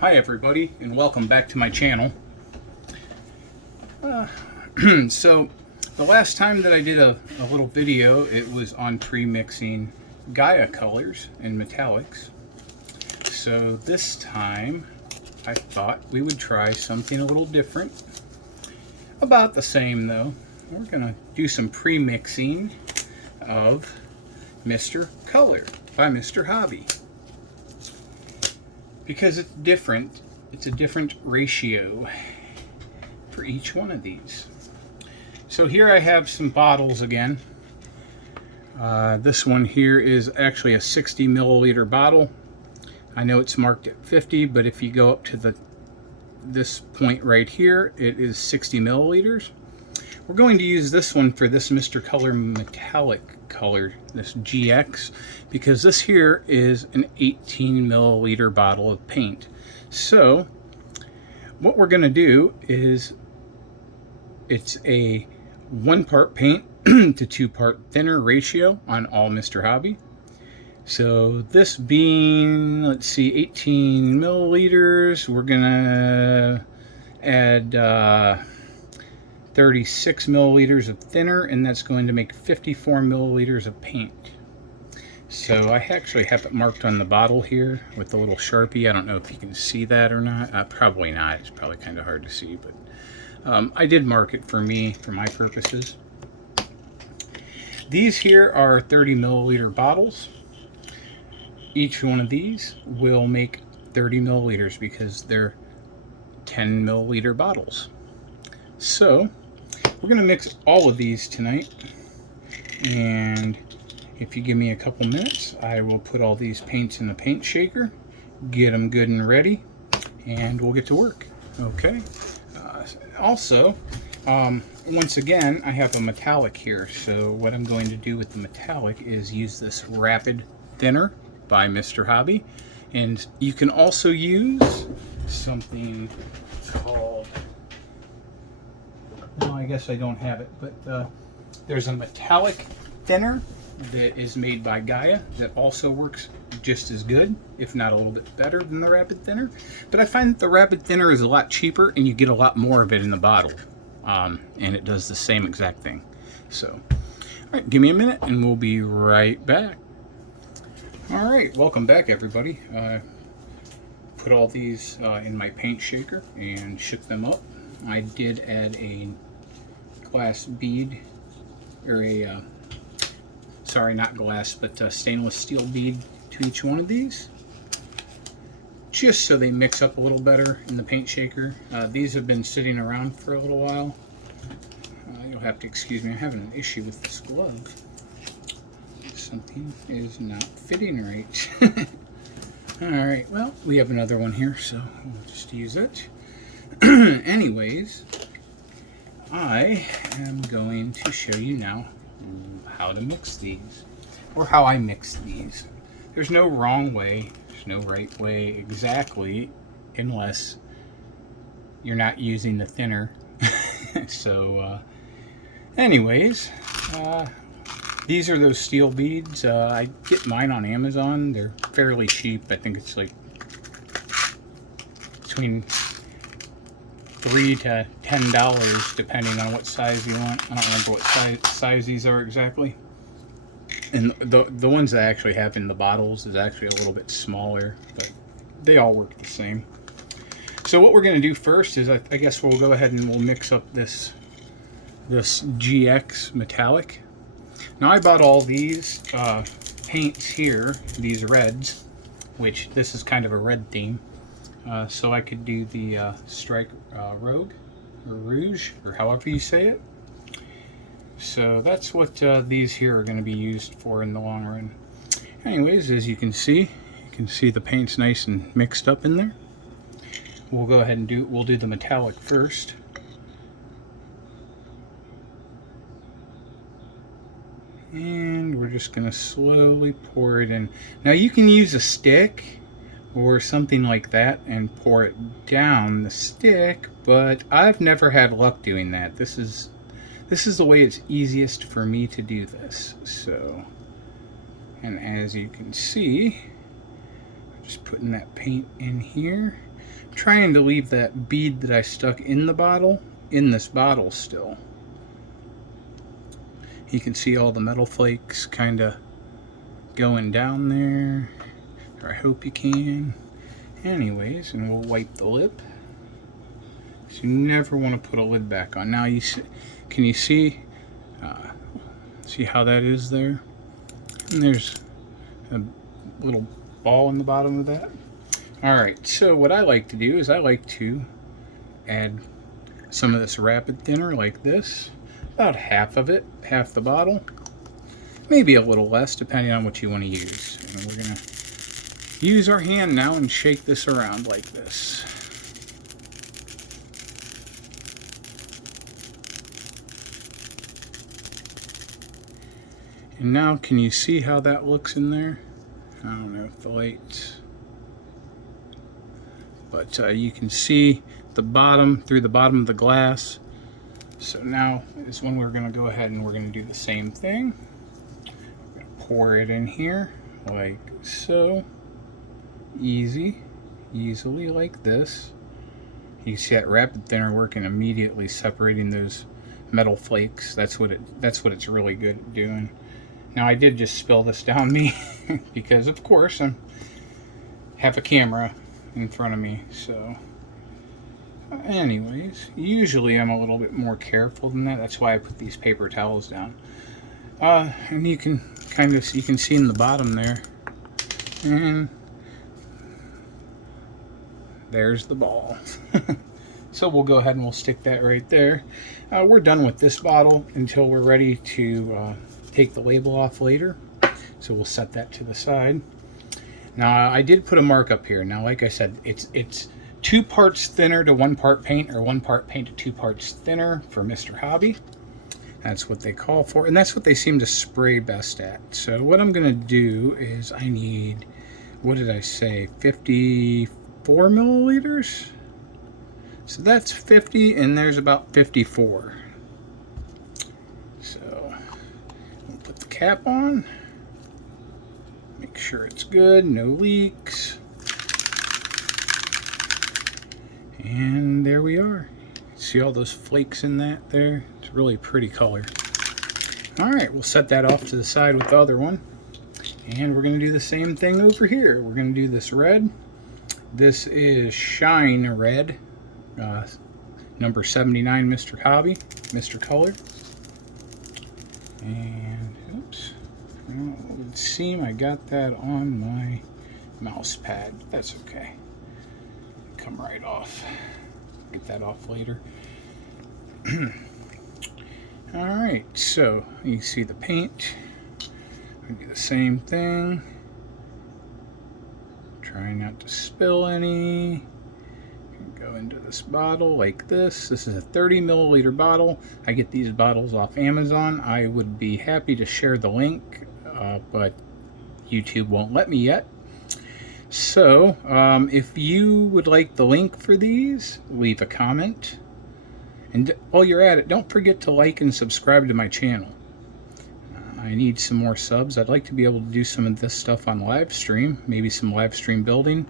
Hi everybody, and welcome back to my channel. So the last time that I did a little video, it was on pre-mixing Gaia colors and metallics. So this time I thought we would try something a little different. About the same though. We're gonna do some pre-mixing of Mr. Color by Mr. Hobby. Because it's different, it's a different ratio for each one of these. So here I have some bottles again. This one here is actually a 60 milliliter bottle. I know it's marked at 50, but if you go up to this point right here, it is 60 milliliters. We're going to use this one for this Mr. Color metallic color, this GX, because this here is an 18 milliliter bottle of paint. So what we're going to do is, it's a 1 part paint to 2 part thinner ratio on all Mr. Hobby. So this being, let's see, 18 milliliters, we're gonna add 36 milliliters of thinner, and that's going to make 54 milliliters of paint. So I actually have it marked on the bottle here with a little Sharpie. I don't know if you can see that or not. Probably not. It's probably kind of hard to see, but I did mark it for my purposes. These here are 30 milliliter bottles. Each one of these will make 30 milliliters because they're 10 milliliter bottles. So we're going to mix all of these tonight, and if you give me a couple minutes, I will put all these paints in the paint shaker, get them good and ready, and we'll get to work. Okay. Also, once again, I have a metallic here, so what I'm going to do with the metallic is use this Rapid Thinner by Mr. Hobby, and you can also use something called, well, I guess I don't have it, but there's a metallic thinner that is made by Gaia that also works just as good, if not a little bit better than the Rapid Thinner. But I find that the Rapid Thinner is a lot cheaper and you get a lot more of it in the bottle, and it does the same exact thing. So, all right, give me a minute and we'll be right back. All right, welcome back everybody. Put all these in my paint shaker and shook them up. I did add a glass bead, or a, sorry, not glass, but stainless steel bead to each one of these, just so they mix up a little better in the paint shaker. These have been sitting around for a little while. You'll have to excuse me, I'm having an issue with this glove. Something is not fitting right. Alright, well, we have another one here, so we'll just use it. Anyways, I am going to show you now how to mix these, or how I mix these. There's no wrong way, there's no right way exactly, unless you're not using the thinner. So, anyways, these are those steel beads. I get mine on Amazon. They're fairly cheap. I think it's like between $3 to $10 depending on what size you want. I don't remember what size these are exactly. And the ones that I actually have in the bottles is actually a little bit smaller, but they all work the same. So what we're going to do first is I guess we'll go ahead and we'll mix up this GX metallic. Now I bought all these paints here, these reds, which this is kind of a red theme. So I could do the Strike Rogue, or Rouge, or however you say it. So that's what these here are going to be used for in the long run. Anyways, as you can see the paint's nice and mixed up in there. We'll go ahead and we'll do the metallic first. And we're just going to slowly pour it in. Now you can use a stick or something like that and pour it down the stick, but I've never had luck doing that. This is the way it's easiest for me to do this. So, and as you can see, Just putting that paint in here. I'm trying to leave that bead that I stuck in the bottle in this bottle still. You can see all the metal flakes kind of going down there, or I hope you can. Anyways, and we'll wipe the lip. So you never want to put a lid back on. Now you see, can you see how that is there? And there's a little ball in the bottom of that. Alright, so what I like to do is I like to add some of this rapid thinner like this. About half of it, half the bottle. Maybe a little less depending on what you want to use. And we're going to use our hand now and shake this around like this. And now can you see how that looks in there? I don't know if the lights, but you can see the bottom through the bottom of the glass. So now is when we're going to go ahead and we're going to do the same thing. We're going to pour it in here like so. Easily like this. You see that rapid thinner working immediately, separating those metal flakes. That's what it's really good at doing. Now I did just spill this down me because of course I have a camera in front of me, so anyways, usually I'm a little bit more careful than that. That's why I put these paper towels down. And you can you can see in the bottom there, and there's the ball. So we'll go ahead and we'll stick that right there. We're done with this bottle until we're ready to take the label off later. So we'll set that to the side. Now I did put a mark up here. Now like I said, it's 2 parts thinner to 1 part paint, or 1 part paint to 2 parts thinner for Mr. Hobby. That's what they call for, and that's what they seem to spray best at. So what I'm gonna do is I need, what did I say, 54 milliliters? So that's 50 and there's about 54. So we'll put the cap on, make sure it's good, no leaks. And there we are. See all those flakes in that there? It's a really pretty color. Alright, we'll set that off to the side with the other one. And we're going to do the same thing over here. We're going to do this red. This is Shine Red. Number 79, Mr. Hobby. Mr. Color. And, oops. It would seem I got that on my mouse pad. That's okay. Come right off. Get that off later. Alright, so you see the paint. We do the same thing. Try not to spill any. Go into this bottle like this. This is a 30 milliliter bottle. I get these bottles off Amazon. I would be happy to share the link, but YouTube won't let me yet. So, if you would like the link for these, leave a comment. And while you're at it, don't forget to like and subscribe to my channel. I need some more subs. I'd like to be able to do some of this stuff on live stream, maybe some live stream building.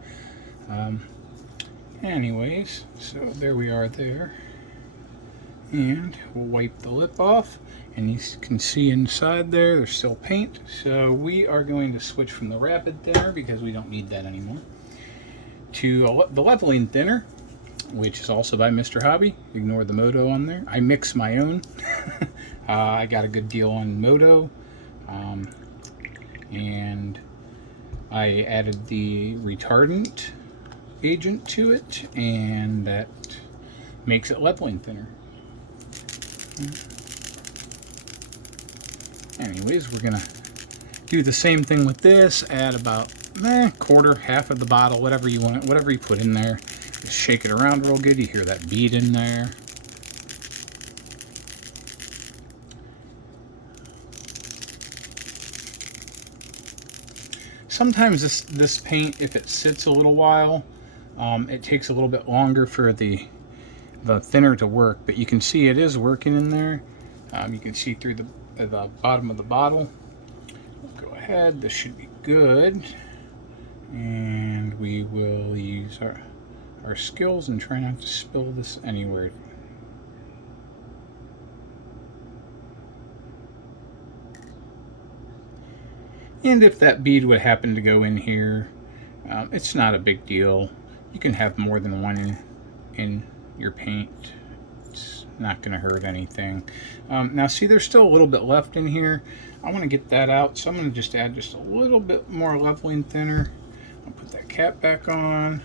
Anyways, so there we are there. And we'll wipe the lip off. And you can see inside there's still paint. So we are going to switch from the rapid thinner, because we don't need that anymore, to the leveling thinner, which is also by Mr. Hobby. Ignore the Moto on there. I mix my own. I got a good deal on Moto. And I added the retardant agent to it, and that makes it leveling thinner. Anyways, we're gonna do the same thing with this. Add about quarter, half of the bottle, whatever you want, whatever you put in there. Just shake it around real good. You hear that bead in there. Sometimes this paint, if it sits a little while, it takes a little bit longer for the thinner to work, but you can see it is working in there. You can see through the bottom of the bottle. We'll go ahead, this should be good, and will use our skills and try not to spill this anywhere. And if that bead would happen to go in here, it's not a big deal. You can have more than one in your paint. It's not going to hurt anything. Now see, there's still a little bit left in here. I want to get that out, so I'm going to just add just a little bit more leveling thinner. I'll put that cap back on.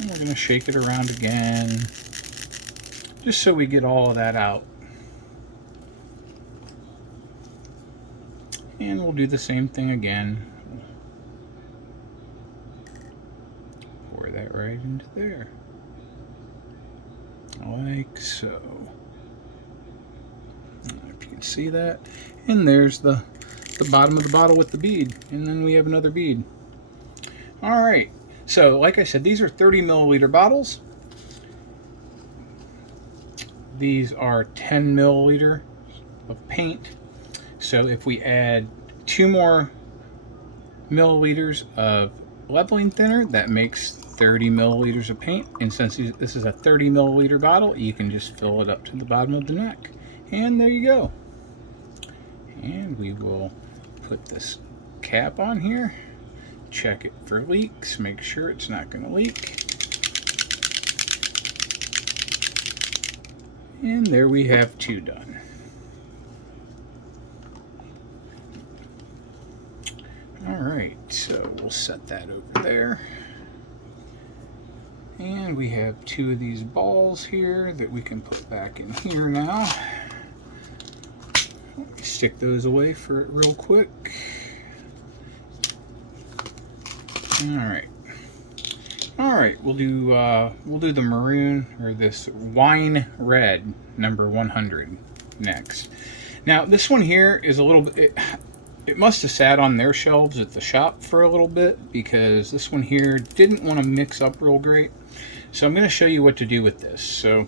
And we're going to shake it around again, just so we get all of that out. And we'll do the same thing again. Pour that right into there. Like so. If you can see that. And there's the bottom of the bottle with the bead. And then we have another bead. Alright. So, like I said, these are 30 milliliter bottles. These are 10 milliliter of paint. So if we add 2 more milliliters of leveling thinner, that makes 30 milliliters of paint. And since this is a 30 milliliter bottle, you can just fill it up to the bottom of the neck. And there you go. And we will put this cap on here. Check it for leaks. Make sure it's not going to leak. And there we have 2 done. Alright, so we'll set that over there. And we have 2 of these balls here that we can put back in here now. Let me stick those away for it real quick. Alright. Alright, we'll do the maroon, or this wine red number 100 next. Now this one here is a little bit, it must have sat on their shelves at the shop for a little bit, because this one here didn't want to mix up real great. So I'm going to show you what to do with this. So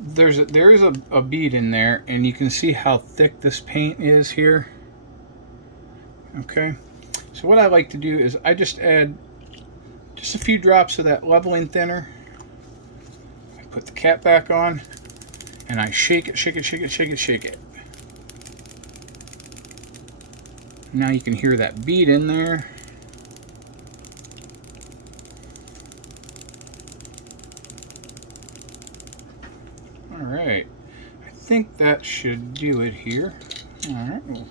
there is a bead in there, and you can see how thick this paint is here. Okay, so what I like to do is I just add just a few drops of that leveling thinner. I put the cap back on, and I shake it, shake it, shake it, shake it, shake it. Now you can hear that bead in there. Alright, I think that should do it here. Alright, we'll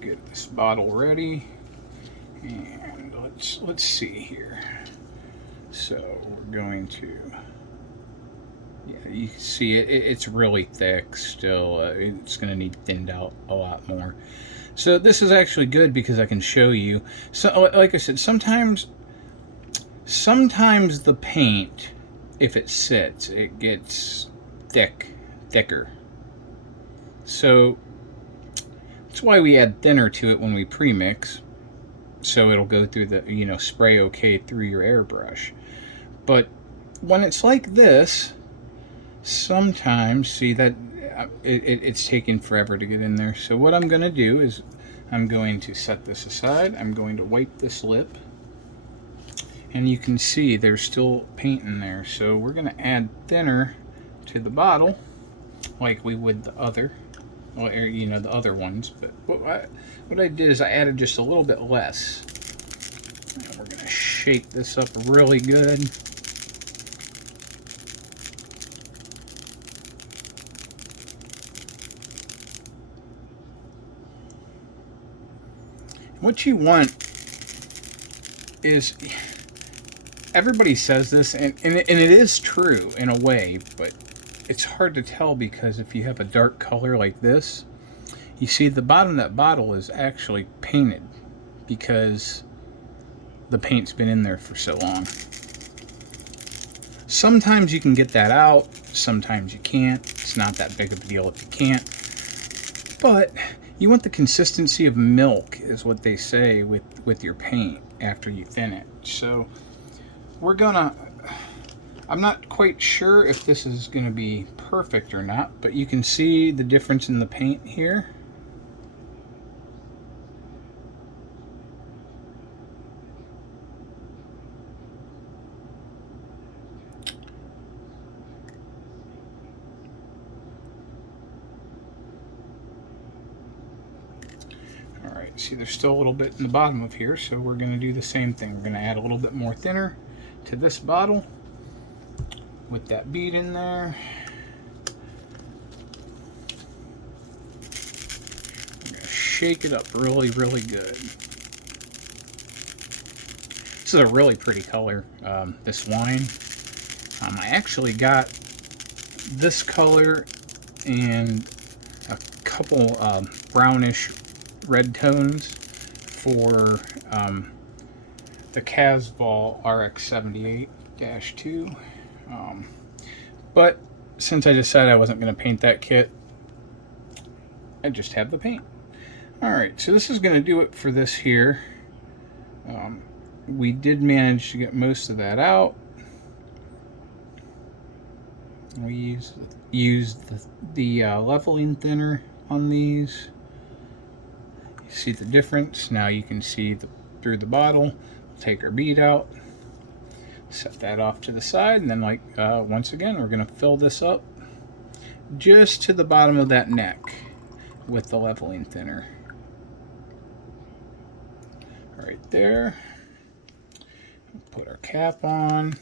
get this bottle ready. And let's see here. So we're going to, yeah, you can see it's really thick still. It's going to need thinned out a lot more. So this is actually good because I can show you. So, like I said, sometimes the paint, if it sits, it gets thicker. So that's why we add thinner to it when we pre-mix, so it'll go through the, spray okay through your airbrush. But when it's like this, sometimes, see that it's taking forever to get in there. So what I'm going to do is I'm going to set this aside. I'm going to wipe this lip, and you can see there's still paint in there. So we're going to add thinner to the bottle like we would the other, well, the other ones. But what I did is I added just a little bit less. And we're going to shake this up really good. What you want is, everybody says this, and it is true in a way, but it's hard to tell because if you have a dark color like this, you see the bottom of that bottle is actually painted because the paint's been in there for so long. Sometimes you can get that out, sometimes you can't. It's not that big of a deal if you can't. But you want the consistency of milk, is what they say with your paint after you thin it. So I'm not quite sure if this is gonna be perfect or not, but you can see the difference in the paint here. see there's still a little bit in the bottom of here, so we're going to do the same thing. We're going to add a little bit more thinner to this bottle with that bead in there. I'm going to shake it up really, really good. This is a really pretty color, this wine. I actually got this color and a couple brownish red tones for the Casbah RX78-2. But since I decided I wasn't going to paint that kit, I just have the paint. Alright, so this is going to do it for this here. We did manage to get most of that out. We used the leveling thinner on these. You see the difference. Now you can see through the bottle. We'll take our bead out, set that off to the side, and then once again we're going to fill this up just to the bottom of that neck with the leveling thinner. Right there. Put our cap on.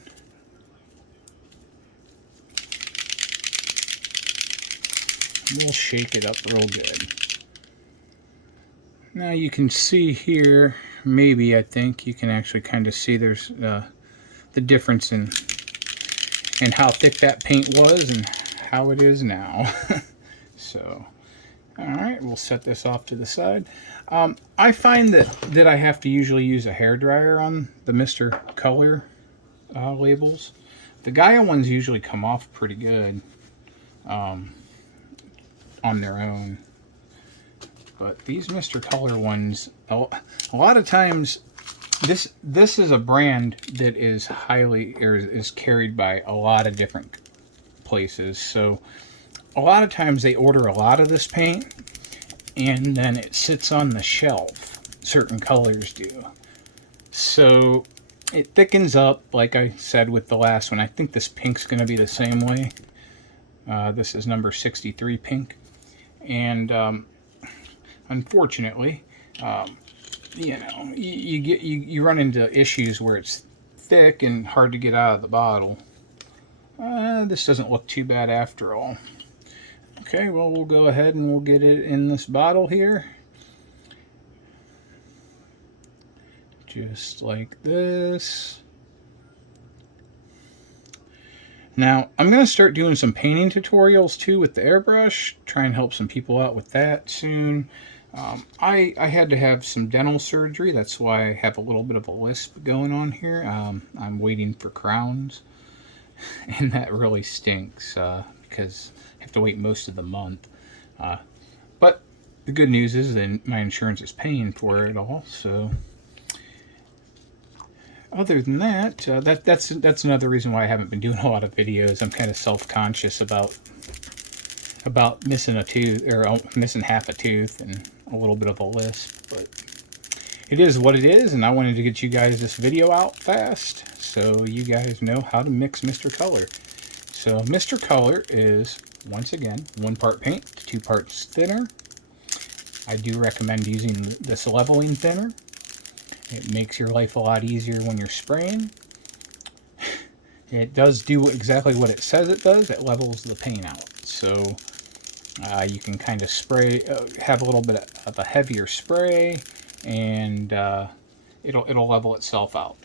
We'll shake it up real good. Now you can see here, maybe I think you can actually kind of see there's the difference in how thick that paint was and how it is now. So, alright, we'll set this off to the side. I find that I have to usually use a hairdryer on the Mr. Color labels. The Gaia ones usually come off pretty good on their own. But these Mr. Color ones, a lot of times, this is a brand that is is carried by a lot of different places. So a lot of times they order a lot of this paint, and then it sits on the shelf. Certain colors do. So it thickens up, like I said with the last one. I think this pink's going to be the same way. This is number 63 pink. And unfortunately, you know, you run into issues where it's thick and hard to get out of the bottle. This doesn't look too bad after all. Okay, well, we'll go ahead and we'll get it in this bottle here. Just like this. Now, I'm going to start doing some painting tutorials too with the airbrush. Try and help some people out with that soon. I had to have some dental surgery. That's why I have a little bit of a lisp going on here. I'm waiting for crowns. And that really stinks because I have to wait most of the month. But the good news is that my insurance is paying for it all. So other than that, that's another reason why I haven't been doing a lot of videos. I'm kind of self-conscious about missing a tooth, or missing half a tooth and a little bit of a lisp. But it is what it is, and I wanted to get you guys this video out fast so you guys know how to mix Mr. Color. So Mr. Color is, once again, 1 part paint, 2 parts thinner. I do recommend using this leveling thinner. It makes your life a lot easier when you're spraying. It does do exactly what it says it does. It levels the paint out. So you can kind of spray, have a little bit of a heavier spray, and it'll level itself out.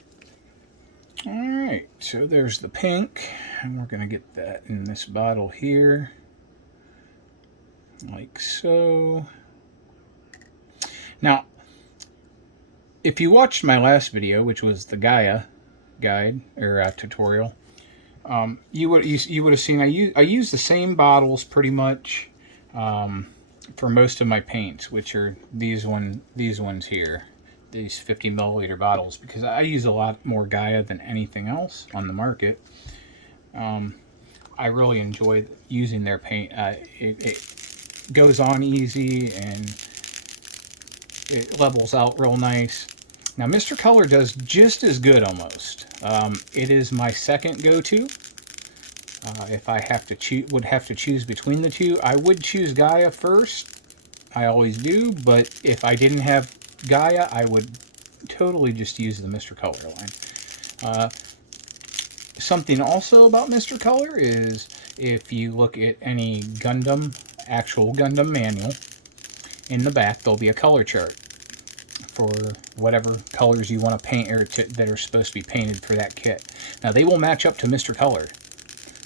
Alright, so there's the pink, and we're going to get that in this bottle here, like so. Now, if you watched my last video, which was the Gaia guide, or tutorial, you would have seen I use the same bottles pretty much for most of my paints, which are these ones here, these 50 milliliter bottles, because I use a lot more Gaia than anything else on the market. I really enjoy using their paint. It goes on easy and it levels out real nice. Now Mr. Color does just as good almost. It is my second go-to. If I would have to choose between the two, I would choose Gaia first. I always do, but if I didn't have Gaia, I would totally just use the Mr. Color line. Something also about Mr. Color is if you look at any Gundam, actual Gundam manual, in the back there'll be a color chart for whatever colors you want to paint or that are supposed to be painted for that kit. Now they will match up to Mr. Color.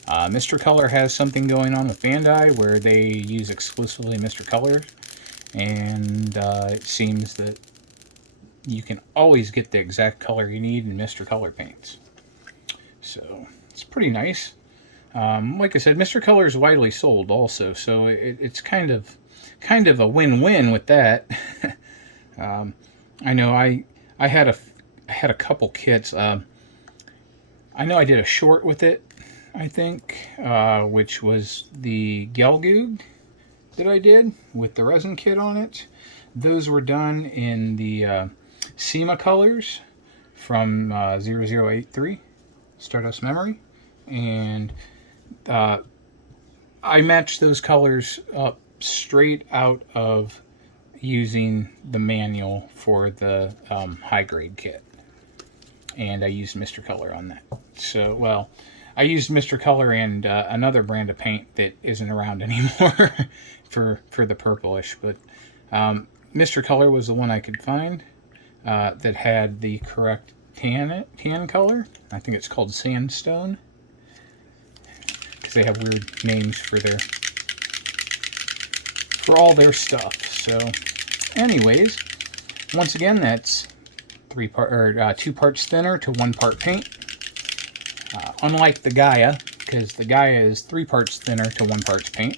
Mr. Color has something going on with Bandai where they use exclusively Mr. Color, and it seems that you can always get the exact color you need in Mr. Color paints. So it's pretty nice. Like I said, Mr. Color is widely sold also, so it's kind of a win-win with that. I know I had a couple kits. I know I did a short with it, I think, which was the Gelgoog that I did with the resin kit on it. Those were done in the SEMA colors from 0083 Stardust Memory, and I matched those colors up straight out of using the manual for the high grade kit, and I used Mr. Color on that. So, well, I used Mr. Color and another brand of paint that isn't around anymore for the purplish, but Mr. Color was the one I could find that had the correct tan color. I think it's called sandstone, because they have weird names for all their stuff. So anyways, once again, that's 2 parts thinner to 1 part paint. Unlike the Gaia, because the Gaia is 3 parts thinner to 1 part paint.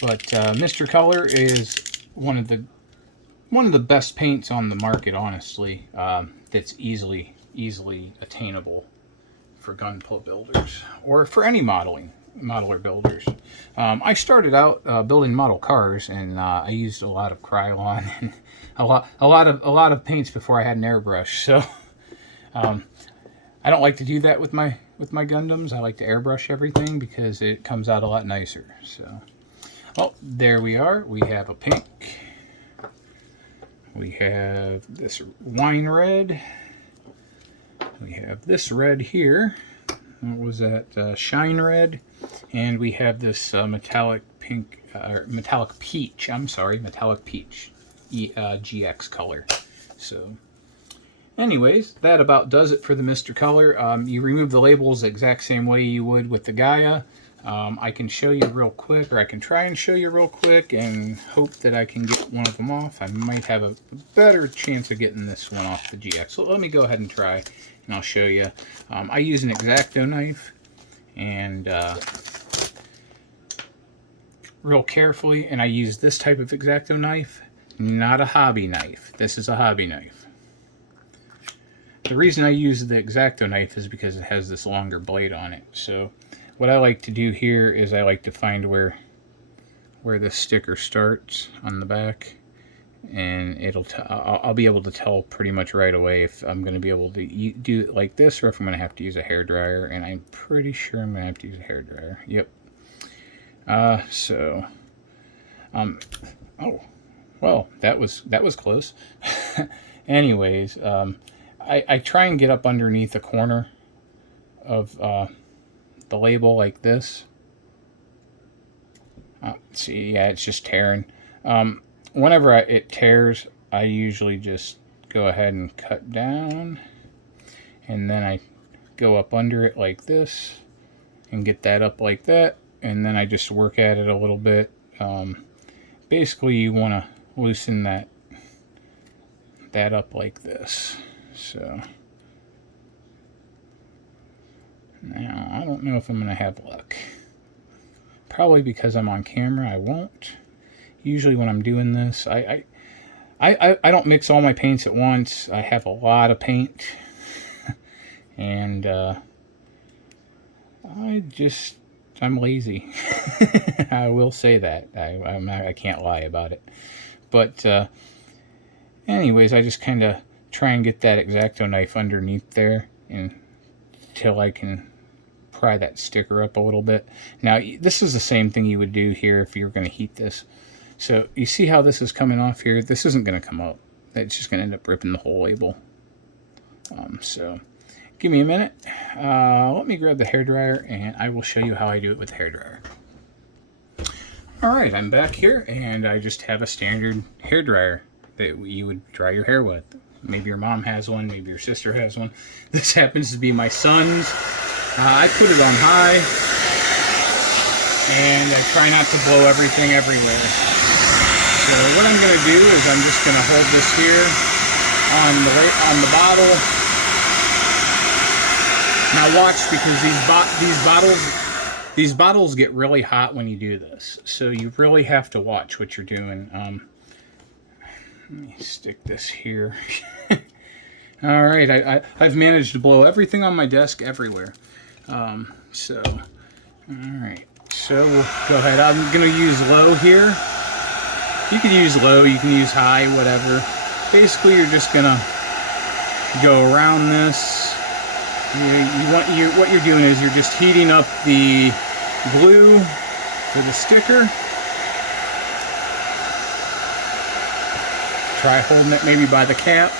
But Mr. Color is one of the best paints on the market, honestly. That's easily attainable for gunpla builders or for any modeler builders. I started out building model cars, and I used a lot of Krylon and a lot of paints before I had an airbrush. So I don't like to do that with my Gundams. I like to airbrush everything because it comes out a lot nicer. So, well, there we are. We have a pink. We have this wine red. We have this red here. What was that? Shine red. And we have this metallic pink, metallic peach. I'm sorry, metallic peach, GX color. So, anyways, that about does it for the Mr. Color. You remove the labels the exact same way you would with the Gaia. I can show you real quick, or I can try and show you real quick and hope that I can get one of them off. I might have a better chance of getting this one off the GX. So let me go ahead and try, and I'll show you. I use an X-Acto knife, and real carefully, and I use this type of X-Acto knife, not a hobby knife. This is a hobby knife. The reason I use the X-Acto knife is because it has this longer blade on it. So what I like to do here is I like to find where the sticker starts on the back, and I'll be able to tell pretty much right away if I'm going to be able to do it like this or if I'm going to have to use a hairdryer, and I'm pretty sure I'm going to have to use a hairdryer. Yep. Oh, well, that was close. Anyways, I try and get up underneath the corner of the label like this. See, yeah, it's just tearing. Whenever it tears, I usually just go ahead and cut down, and then I go up under it like this and get that up like that, and then I just work at it a little bit. Basically, you want to loosen that up like this. So now I don't know if I'm going to have luck. Probably because I'm on camera, I won't. Usually when I'm doing this, I don't mix all my paints at once. I have a lot of paint, and I'm lazy. I will say that. I can't lie about it. But anyways, I just kind of try and get that X-Acto knife underneath there until I can pry that sticker up a little bit. Now, this is the same thing you would do here if you're going to heat this. So you see how this is coming off here? This isn't going to come up. it's just going to end up ripping the whole label. So give me a minute. Let me grab the hairdryer and I will show you how I do it with the hairdryer. Alright, I'm back here and I just have a standard hairdryer that you would dry your hair with. Maybe your mom has one, maybe your sister has one. This happens to be my son's. I put it on high and I try not to blow everything everywhere. So what I'm going to do is I'm just going to hold this here on the bottle. Now watch, because these bottles get really hot when you do this. So you really have to watch what you're doing. Let me stick this here. All right, I've managed to blow everything on my desk everywhere. All right, so we'll go ahead. I'm going to use low here. You can use low, you can use high, whatever. Basically, you're just going to go around this. What you're doing is you're just heating up the glue for the sticker. Try holding it maybe by the cap.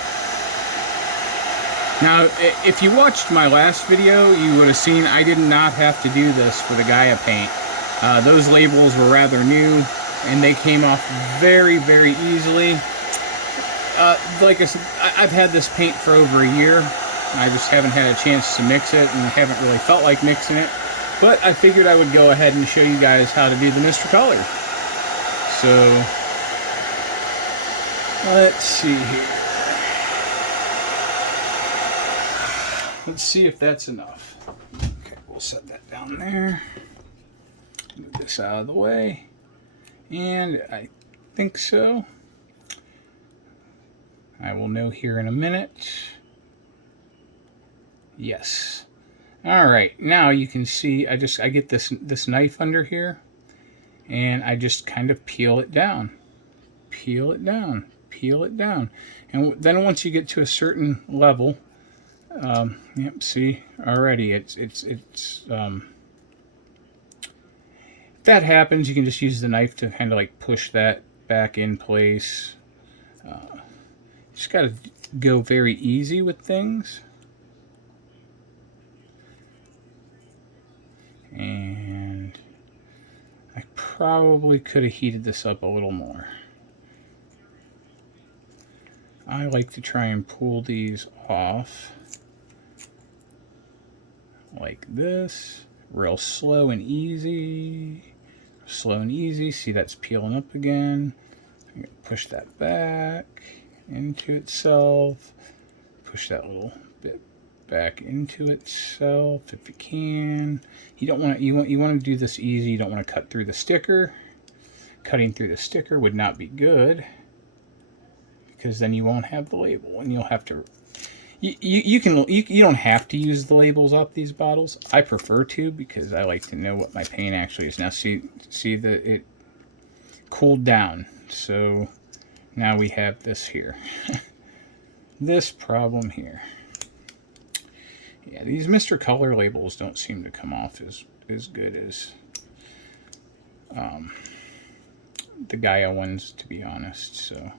Now, if you watched my last video, you would have seen I did not have to do this for the Gaia paint. Those labels were rather new, and they came off very, very easily. Like I said, I've had this paint for over a year. I just haven't had a chance to mix it, and I haven't really felt like mixing it. But I figured I would go ahead and show you guys how to do the Mr. Color. So, let's see here. Let's see if that's enough. Okay, we'll set that down there. Move this out of the way. And I think so. I will know here in a minute. Yes. All right, now you can see I get this knife under here, and I just kind of peel it down. Peel it down. Peel it down. And then once you get to a certain level, yep, see, already if that happens, you can just use the knife to kind of like push that back in place. Just got to go very easy with things. And I probably could have heated this up a little more. I like to try and pull these off like this, real slow and easy. Slow and easy. See, that's peeling up again. I'm going to push that back into itself. Push that little bit back into itself if you can. You don't want to, you want to do this easy. You don't want to cut through the sticker. Cutting through the sticker would not be good, because then you won't have the label, and you'll have to. You don't have to use the labels off these bottles. I prefer to, because I like to know what my paint actually is. Now see that it cooled down. So now we have this here. This problem here. Yeah, these Mr. Color labels don't seem to come off as good as the Gaia ones, to be honest. So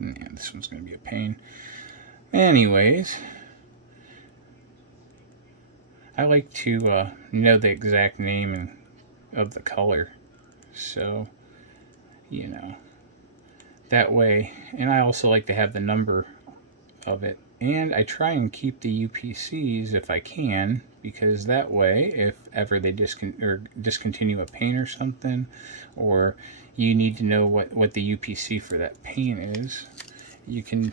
yeah, this one's going to be a pain. Anyways, I like to know the exact name of the color, so you know, that way. And I also like to have the number of it, and I try and keep the UPCs if I can, because that way, if ever they discontinue a paint or something, or you need to know what the UPC for that paint is, you can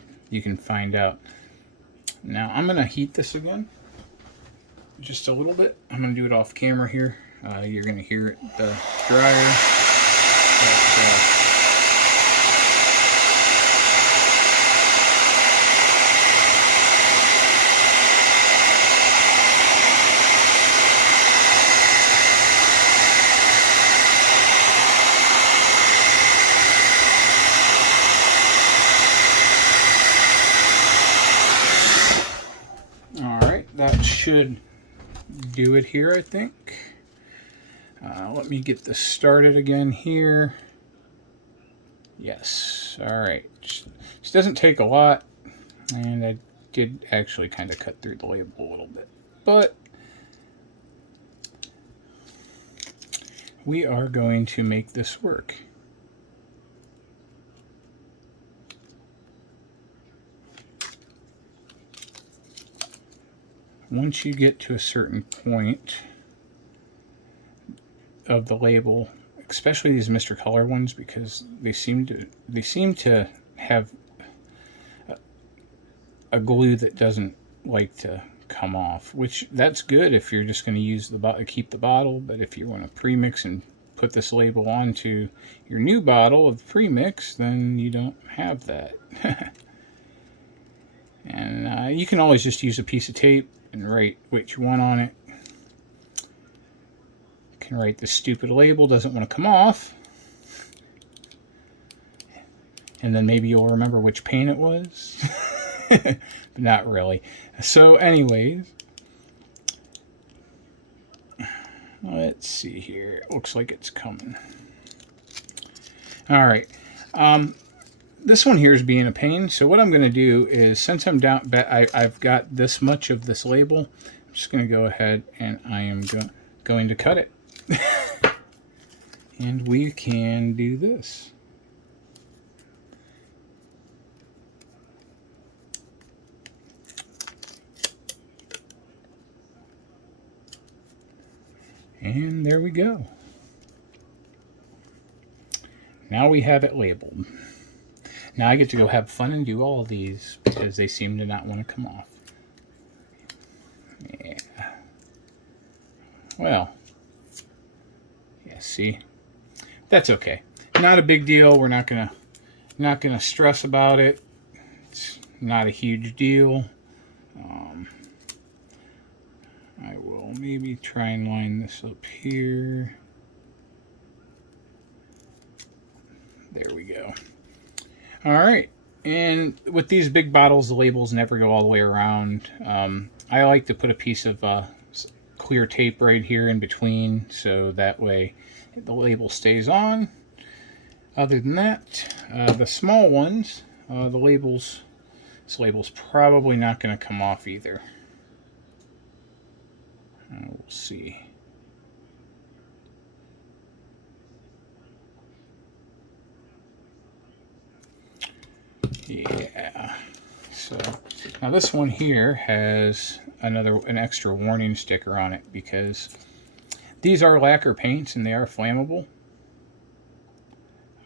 find out. Now I'm gonna heat this again just a little bit. I'm gonna do it off camera here. You're gonna hear it, the dryer. That should do it here, I think. Let me get this started again here. Yes, all right. This doesn't take a lot, and I did actually kind of cut through the label a little bit, but we are going to make this work. Once you get to a certain point of the label, especially these Mr. Color ones, because they seem to have a glue that doesn't like to come off, which that's good if you're just going to use the keep the bottle, but if you want to pre-mix and put this label onto your new bottle of pre-mix, then you don't have that. And you can always just use a piece of tape and write what you want on it. You can write the stupid label, doesn't want to come off, and then maybe you'll remember which paint it was. But not really. So anyways, let's see here. It looks like it's coming. All right. This one here is being a pain. So what I'm going to do is, since I'm down, I've got this much of this label, I'm just going to go ahead and I am going to cut it. And we can do this. And there we go. Now we have it labeled. Now I get to go have fun and do all of these because they seem to not want to come off. Yeah. Well. Yeah, see? That's okay. Not a big deal. We're not gonna stress about it. It's not a huge deal. I will maybe try and line this up here. There we go. All right, and with these big bottles, the labels never go all the way around. I like to put a piece of clear tape right here in between, so that way the label stays on. Other than that, the small ones, this label's probably not going to come off either. We'll see. Yeah. So now this one here has an extra warning sticker on it because these are lacquer paints and they are flammable.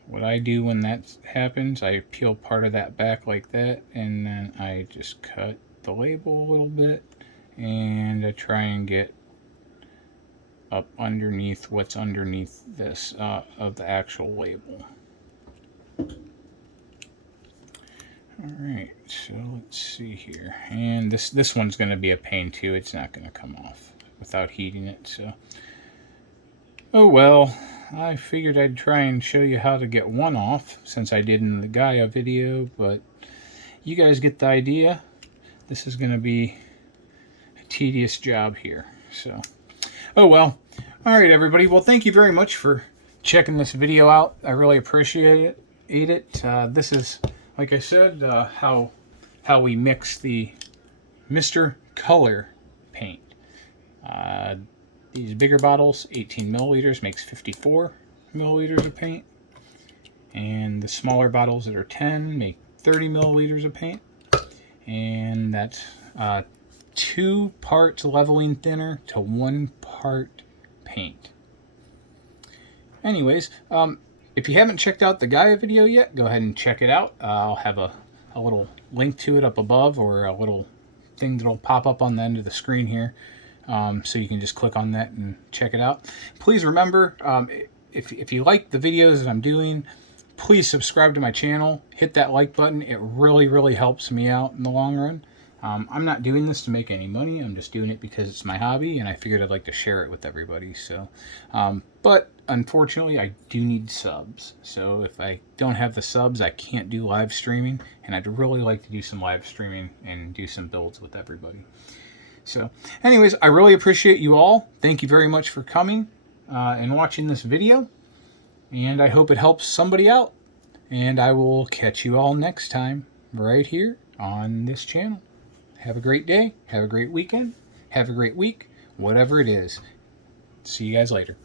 What I do when that happens, I peel part of that back like that, and then I just cut the label a little bit, and I try and get up underneath what's underneath this of the actual label. Alright, so let's see here. And this one's going to be a pain too. It's not going to come off without heating it, so. Oh well, I figured I'd try and show you how to get one off, since I did in the Gaia video, but you guys get the idea. This is going to be a tedious job here, so. Oh well. Alright everybody, well thank you very much for checking this video out. I really appreciate it. This is, like I said, how we mix the Mr. Color paint. These bigger bottles, 18 milliliters, makes 54 milliliters of paint. And the smaller bottles that are 10 make 30 milliliters of paint. And that's 2 parts leveling thinner to 1 part paint. Anyways, if you haven't checked out the Gaia video yet, go ahead and check it out. I'll have a little link to it up above, or a little thing that'll pop up on the end of the screen here. So you can just click on that and check it out. Please remember, if you like the videos that I'm doing, please subscribe to my channel. Hit that like button. It really, really helps me out in the long run. I'm not doing this to make any money. I'm just doing it because it's my hobby, and I figured I'd like to share it with everybody. So, but unfortunately, I do need subs. So if I don't have the subs, I can't do live streaming, and I'd really like to do some live streaming and do some builds with everybody. So anyways, I really appreciate you all. Thank you very much for coming. and watching this video. And I hope it helps somebody out. And I will catch you all next time right here on this channel. Have a great day. Have a great weekend. Have a great week. Whatever it is. See you guys later.